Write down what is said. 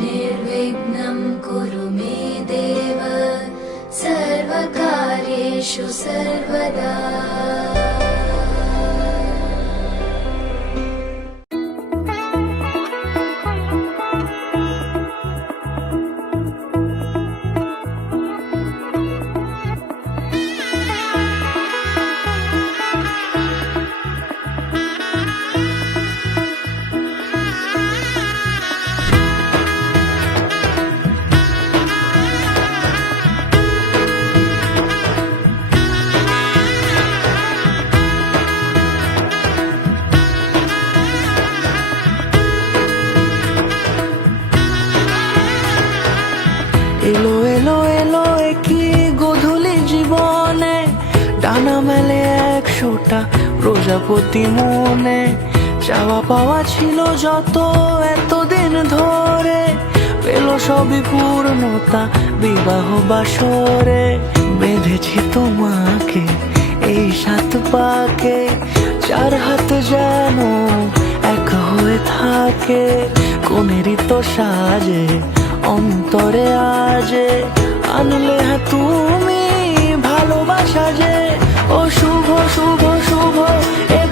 निर्विघ्नं कुरु मे देव सर्वकार्येषु सर्वदा। এলো এলো এলো কি গোধূলি জীবনে, ডানা মেলে 100টা প্রজাপতি মনে। চাওয়া পাওয়া ছিল যত এতদিন ধরে, পেল সবই পূর্ণতা বিবাহ বাসরে। বেঁধেছি তোমাকে এই 7 পাকে, 4 হাত যেন এক হয়ে থাকে। কোনেরই তো সাজে অন্তরে আজে, আনলে হ্যাঁ তুমি ভালোবাসা যে। ও শুভ শুভ শুভ এ